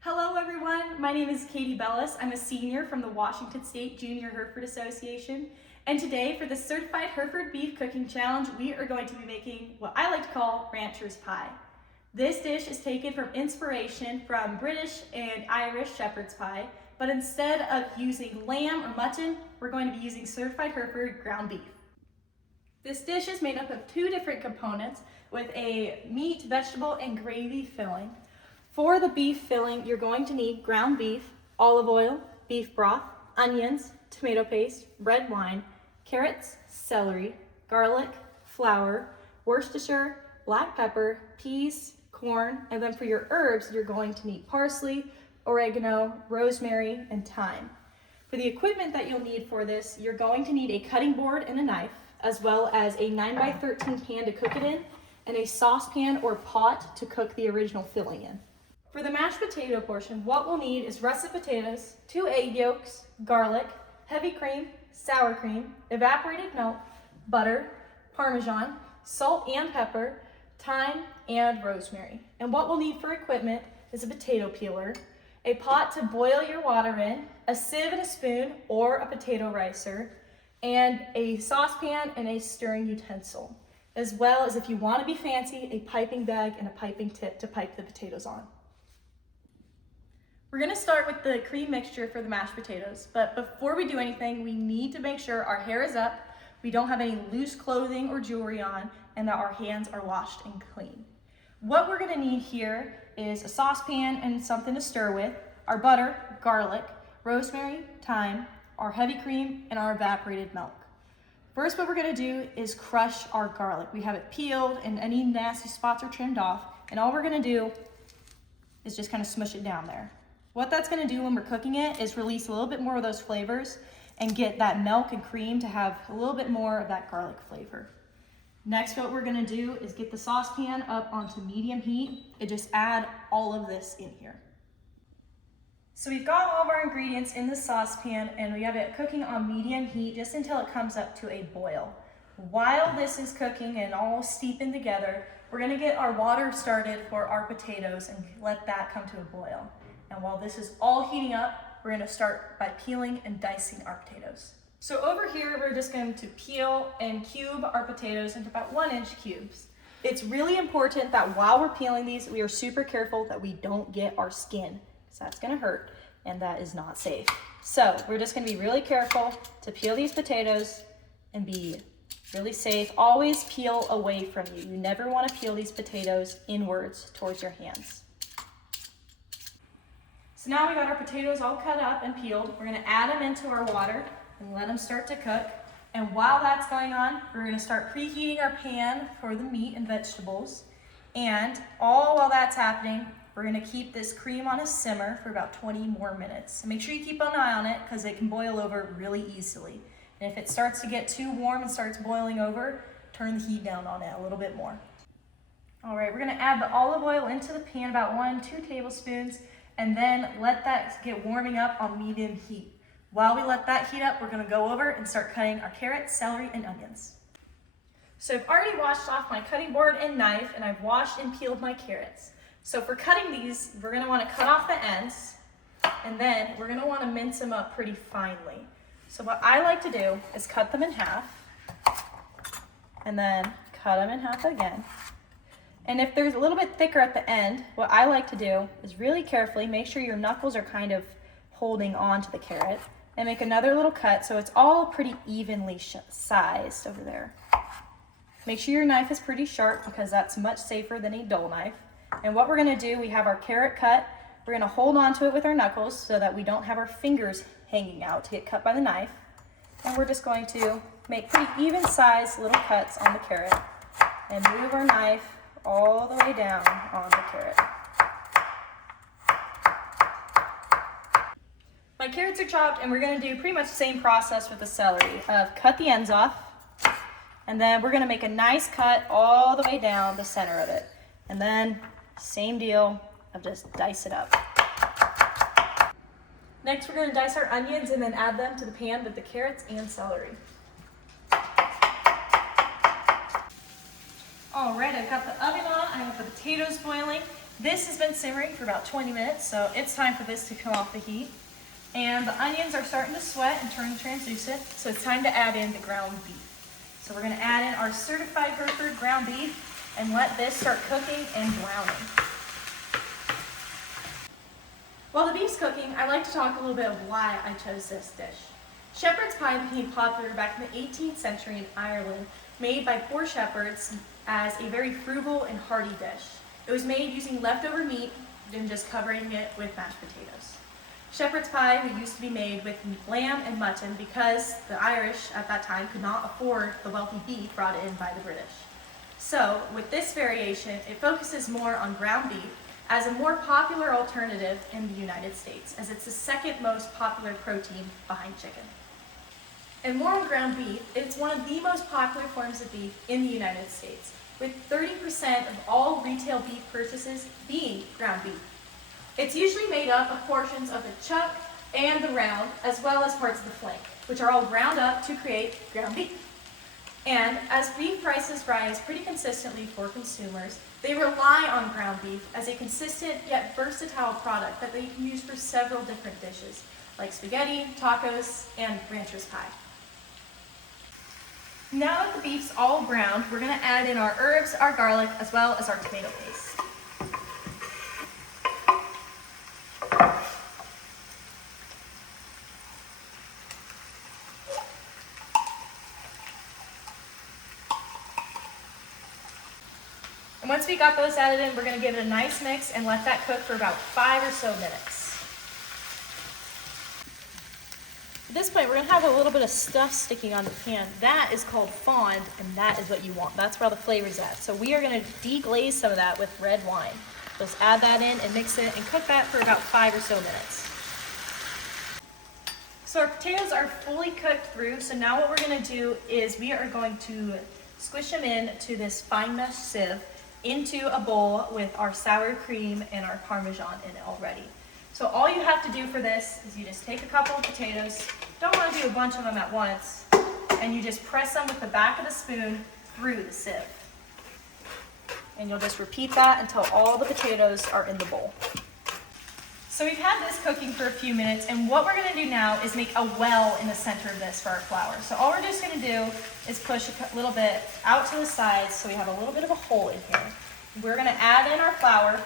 Hello everyone, my name is KatyBelles. I'm a senior from the Washington State Junior Hereford Association. And today for the Certified Hereford Beef Cooking Challenge, we are going to be making what I like to call rancher's pie. This dish is taken from inspiration from British and Irish shepherd's pie, but instead of using lamb or mutton, we're going to be using Certified Hereford ground beef. This dish is made up of two different components with a meat, vegetable, and gravy filling. For the beef filling, you're going to need ground beef, olive oil, beef broth, onions, tomato paste, red wine, carrots, celery, garlic, flour, Worcestershire, black pepper, peas, corn, and then for your herbs, you're going to need parsley, oregano, rosemary, and thyme. For the equipment that you'll need for this, you're going to need a cutting board and a knife, as well as a 9x13 pan to cook it in, and a saucepan or pot to cook the original filling in. For the mashed potato portion, what we'll need is russet potatoes, 2 egg yolks, garlic, heavy cream, sour cream, evaporated milk, butter, Parmesan, salt and pepper, thyme, and rosemary. And what we'll need for equipment is a potato peeler, a pot to boil your water in, a sieve and a spoon or a potato ricer, and a saucepan and a stirring utensil, as well as, if you want to be fancy, a piping bag and a piping tip to pipe the potatoes on. We're going to start with the cream mixture for the mashed potatoes, but before we do anything, we need to make sure our hair is up, we don't have any loose clothing or jewelry on, and that our hands are washed and clean. What we're going to need here is a saucepan and something to stir with, our butter, garlic, rosemary, thyme, our heavy cream, and our evaporated milk. First, what we're going to do is crush our garlic. We have it peeled and any nasty spots are trimmed off, and all we're going to do is just kind of smush it down there. What that's going to do when we're cooking it is release a little bit more of those flavors and get that milk and cream to have a little bit more of that garlic flavor. Next, what we're going to do is get the saucepan up onto medium heat and just add all of this in here. So we've got all of our ingredients in the saucepan and we have it cooking on medium heat just until it comes up to a boil. While this is cooking and all steeping together, we're going to get our water started for our potatoes and let that come to a boil. And while this is all heating up, we're going to start by peeling and dicing our potatoes. So over here, we're just going to peel and cube our potatoes into about 1-inch cubes. It's really important that while we're peeling these, we are super careful that we don't get our skin, because that's going to hurt and that is not safe. So we're just going to be really careful to peel these potatoes and be really safe. Always peel away from you. You never want to peel these potatoes inwards towards your hands. So now we got our potatoes all cut up and peeled. We're going to add them into our water and let them start to cook. And while that's going on, we're going to start preheating our pan for the meat and vegetables. And all while that's happening, we're going to keep this cream on a simmer for about 20 more minutes. So make sure you keep an eye on it because it can boil over really easily. And if it starts to get too warm and starts boiling over, turn the heat down on it a little bit more. All right, we're going to add the olive oil into the pan, about 1-2 tablespoons. And then let that get warming up on medium heat. While we let that heat up, we're going to go over and start cutting our carrots, celery, and onions. So I've already washed off my cutting board and knife, and I've washed and peeled my carrots. So for cutting these, we're going to want to cut off the ends, and then we're going to want to mince them up pretty finely. So what I like to do is cut them in half, and then cut them in half again. And if there's a little bit thicker at the end, what I like to do is really carefully make sure your knuckles are kind of holding on to the carrot and make another little cut so it's all pretty evenly sized over there. Make sure your knife is pretty sharp because that's much safer than a dull knife. And what we're going to do, we have our carrot cut. We're going to hold on to it with our knuckles so that we don't have our fingers hanging out to get cut by the knife. And we're just going to make pretty even sized little cuts on the carrot and move our knife all the way down on the carrot. My carrots are chopped and we're going to do pretty much the same process with the celery. Cut the ends off and then we're going to make a nice cut all the way down the center of it. And then same deal of just dice it up. Next we're going to dice our onions and then add them to the pan with the carrots and celery. All right, I've got the oven on, I have the potatoes boiling, This has been simmering for about 20 minutes, so it's time for this to come off the heat. And the onions are starting to sweat and turn translucent, so it's time to add in the ground beef. So we're gonna add in our certified Hereford ground beef and let this start cooking and browning. While the beef's cooking, I'd like to talk a little bit of why I chose this dish. Shepherd's pie became popular back in the 18th century in Ireland, made by poor shepherds as a very frugal and hearty dish. It was made using leftover meat and just covering it with mashed potatoes. Shepherd's pie used to be made with lamb and mutton because the Irish at that time could not afford the wealthy beef brought in by the British. So with this variation, it focuses more on ground beef as a more popular alternative in the United States, as it's the second most popular protein behind chicken. And more on ground beef, it's one of the most popular forms of beef in the United States, with 30% of all retail beef purchases being ground beef. It's usually made up of portions of the chuck and the round, as well as parts of the flank, which are all ground up to create ground beef. And as beef prices rise pretty consistently for consumers, they rely on ground beef as a consistent yet versatile product that they can use for several different dishes, like spaghetti, tacos, and rancher's pie. Now that the beef's all browned, we're gonna add in our herbs, our garlic, as well as our tomato paste. And once we got those added in, we're gonna give it a nice mix and let that cook for about 5 or so minutes. At this point, we're gonna have a little bit of stuff sticking on the pan. That is called fond, and that is what you want. That's where all the flavor's at. So we are gonna deglaze some of that with red wine. Just add that in and mix it and cook that for about 5 or so minutes. So our potatoes are fully cooked through, so now what we're gonna do is we are going to squish them into this fine mesh sieve into a bowl with our sour cream and our Parmesan in it already. So all you have to do for this is you just take a couple of potatoes, don't want to do a bunch of them at once, and you just press them with the back of the spoon through the sieve. And you'll just repeat that until all the potatoes are in the bowl. So we've had this cooking for a few minutes, and what we're going to do now is make a well in the center of this for our flour. So all we're just going to do is push a little bit out to the sides so we have a little bit of a hole in here. We're going to add in our flour,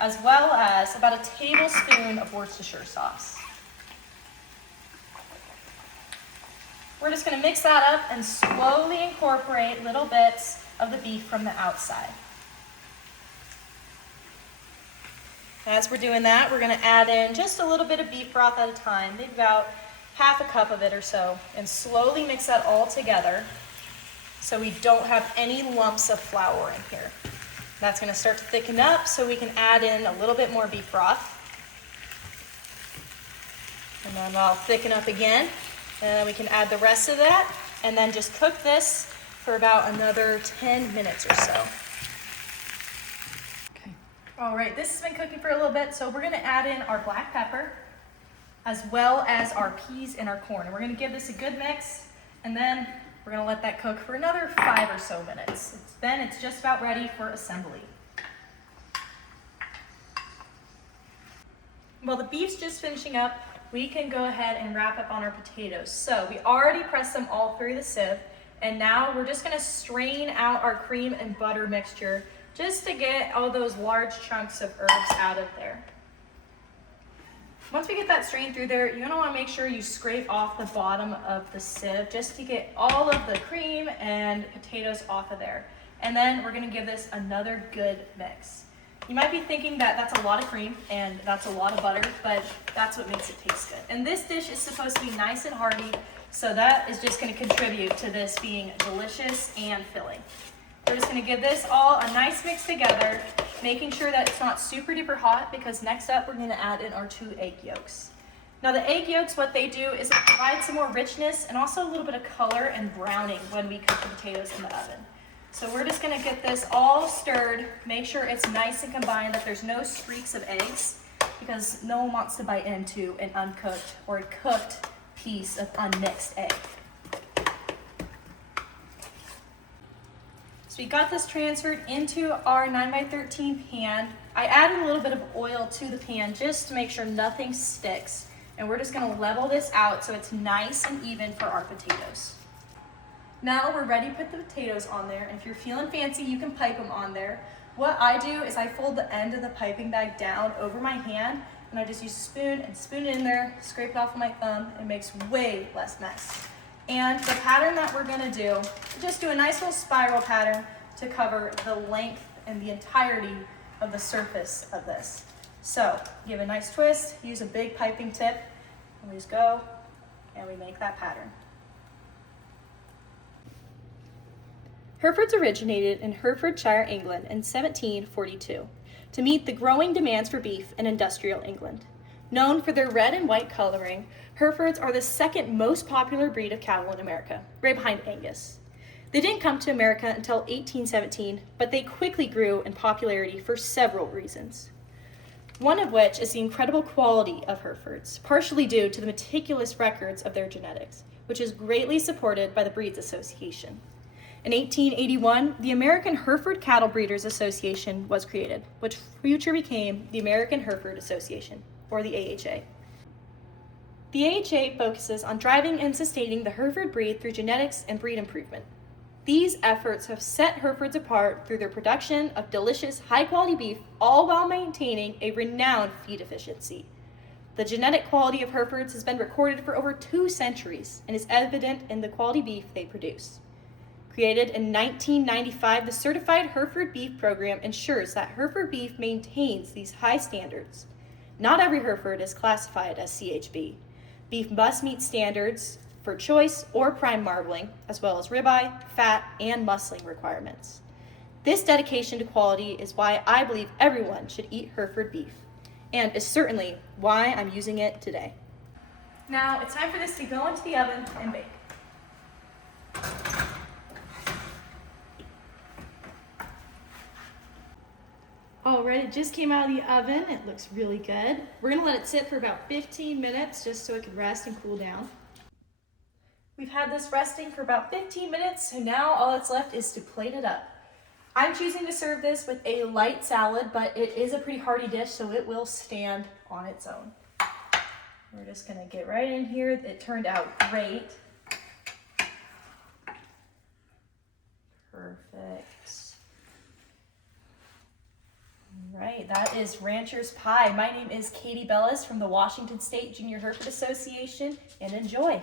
as well as about a tablespoon of Worcestershire sauce. We're just going to mix that up and slowly incorporate little bits of the beef from the outside. As we're doing that, we're going to add in just a little bit of beef broth at a time, maybe about half a cup of it or so, and slowly mix that all together so we don't have any lumps of flour in here. That's going to start to thicken up so we can add in a little bit more beef broth. And then I'll thicken up again, and then we can add the rest of that, and then just cook this for about another 10 minutes or so. All right, this has been cooking for a little bit, so we're gonna add in our black pepper as well as our peas and our corn. And we're gonna give this a good mix, and then we're gonna let that cook for another 5 or so minutes. Then it's just about ready for assembly. While the beef's just finishing up, we can go ahead and wrap up on our potatoes. So we already pressed them all through the sieve, and now we're just gonna strain out our cream and butter mixture just to get all those large chunks of herbs out of there. Once we get that strained through there, you're gonna wanna make sure you scrape off the bottom of the sieve just to get all of the cream and potatoes off of there. And then we're gonna give this another good mix. You might be thinking that that's a lot of cream and that's a lot of butter, but that's what makes it taste good. And this dish is supposed to be nice and hearty, so that is just gonna contribute to this being delicious and filling. We're just gonna give this all a nice mix together, making sure that it's not super duper hot, because next up we're gonna add in our 2 egg yolks. Now the egg yolks, what they do is it provides some more richness and also a little bit of color and browning when we cook the potatoes in the oven. So we're just gonna get this all stirred, make sure it's nice and combined, that there's no streaks of eggs, because no one wants to bite into an uncooked or a cooked piece of unmixed egg. So we got this transferred into our 9x13 pan. I added a little bit of oil to the pan just to make sure nothing sticks. And we're just gonna level this out so it's nice and even for our potatoes. Now we're ready to put the potatoes on there, and if you're feeling fancy, you can pipe them on there. What I do is I fold the end of the piping bag down over my hand, and I just use a spoon and spoon it in there, scrape it off with my thumb. It makes way less mess. And the pattern that we're gonna do, just do a nice little spiral pattern to cover the length and the entirety of the surface of this. So give a nice twist, use a big piping tip, and we just go and we make that pattern. Herefords originated in Herefordshire, England in 1742 to meet the growing demands for beef in industrial England. Known for their red and white coloring, Herefords are the second most popular breed of cattle in America, right behind Angus. They didn't come to America until 1817, but they quickly grew in popularity for several reasons. One of which is the incredible quality of Herefords, partially due to the meticulous records of their genetics, which is greatly supported by the Breeds Association. In 1881, the American Hereford Cattle Breeders Association was created, which future became the American Hereford Association, or the AHA. The AHA focuses on driving and sustaining the Hereford breed through genetics and breed improvement. These efforts have set Herefords apart through their production of delicious, high-quality beef, all while maintaining a renowned feed efficiency. The genetic quality of Herefords has been recorded for over 2 centuries and is evident in the quality beef they produce. Created in 1995, the Certified Hereford Beef Program ensures that Hereford beef maintains these high standards. Not every Hereford is classified as CHB. Beef must meet standards for choice or prime marbling, as well as ribeye, fat, and muscling requirements. This dedication to quality is why I believe everyone should eat Hereford beef, and is certainly why I'm using it today. Now it's time for this to go into the oven and bake. All right, it just came out of the oven. It looks really good. We're gonna let it sit for about 15 minutes just so it can rest and cool down. We've had this resting for about 15 minutes, so now all that's left is to plate it up. I'm choosing to serve this with a light salad, but it is a pretty hearty dish, so it will stand on its own. We're just gonna get right in here. It turned out great. Perfect. All right, that is Rancher's Pie. My name is KatyBelles from the Washington State Junior Hereford Association, and enjoy.